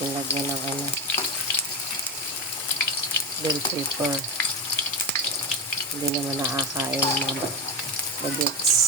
natin lagyan ng bell pepper. Hindi naman nakakain ng mga bagets.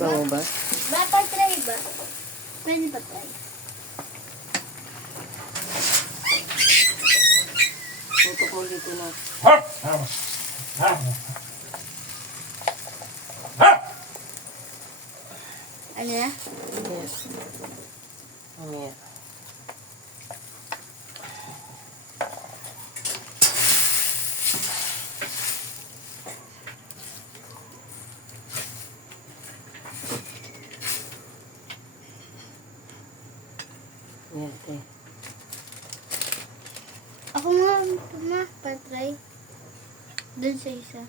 Bango ba? Ba, pa-try ba? Pwede ba try? Tutok mo dito na. Ano na? Yes. Mamaya. Yan, te. Ako nga, pa-try. Doon sa isa.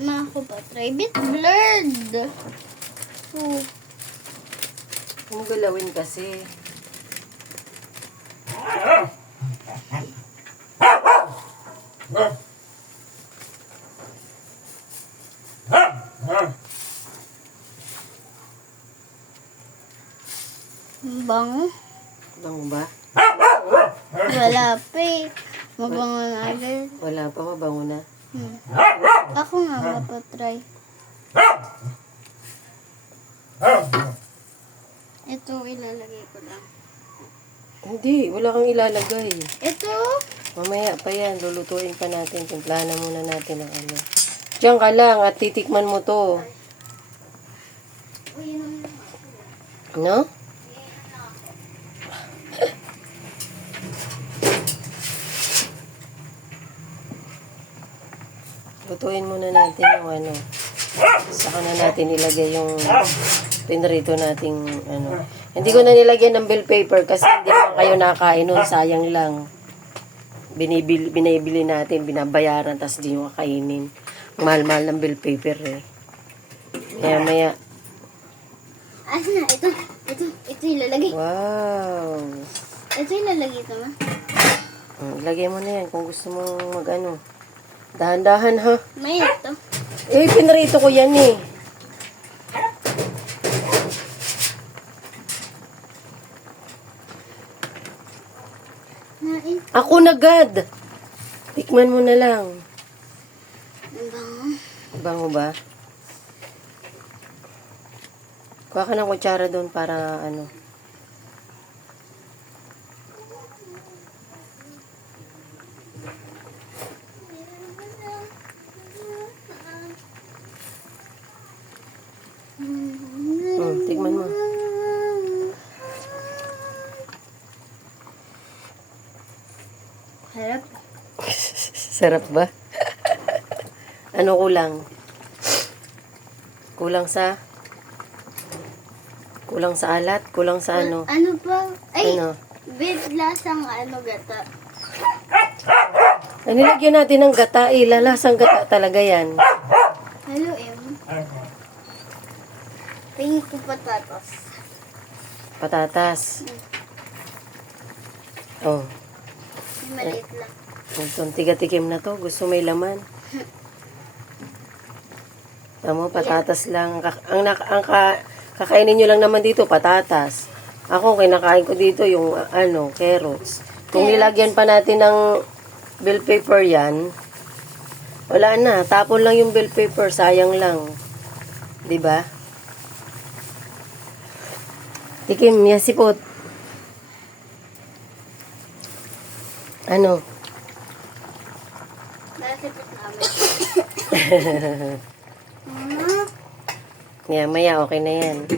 Ako pa-try. Bit blurred. Oh. Kung galawin kasi. Bango. Bango ba? Wala pa eh. Mabango na agad. Wala pa, mabango na. Ako nga mapatry. Ito ilalagay ko lang. Hindi, wala kang ilalagay. Ito? Mamaya pa yan, lulutuin pa natin. Timplahan muna natin ang ano. Diyan ka lang at titikman mo to. No? Lutuin muna natin yung ano. Saka na natin ilagay yung pinrito nating ano. Hindi ko na nilagyan ng bell paper kasi hindi naman kayo nakain nun. Sayang lang. Binibili natin, binabayaran, tapos di nyo kakainin. Mahal-mahal ng bell paper eh. Maya-maya. Asa na? Ito ilalagay. Wow. Ito ilalagay ito ma. Lagay mo na yan kung gusto mo mag-ano. Dahan-dahan ha. May ito. Eh, pinrito ko yan eh. Nain. Ako nagad. Tikman mo na lang. Ang bango. Bango ba? Kuha ka ng kutsara doon para ano. Tikman mo. Harap. Sarap ba? Ano kulang? Kulang sa alat? Kulang sa ano? Ano pa? Ay, Ano? with lasang gata. Ay, nilagyan natin ng gata eh. Lalasang gata talaga yan. Hello, M. Tingin ko patatas. Patatas. Oh. Maliit lang. Itong tiga-tikim na to. Gusto may laman. Tama, patatas lang. Kakainin nyo lang naman dito, patatas. Ako, kinakain ko dito yung, carrots. Kung nilagyan pa natin ng bell paper yan, wala na. Tapon lang yung bell paper. Sayang lang. Diba? Tikim, yasipot. Ano? Nasipot namin. Maya, okay na yan.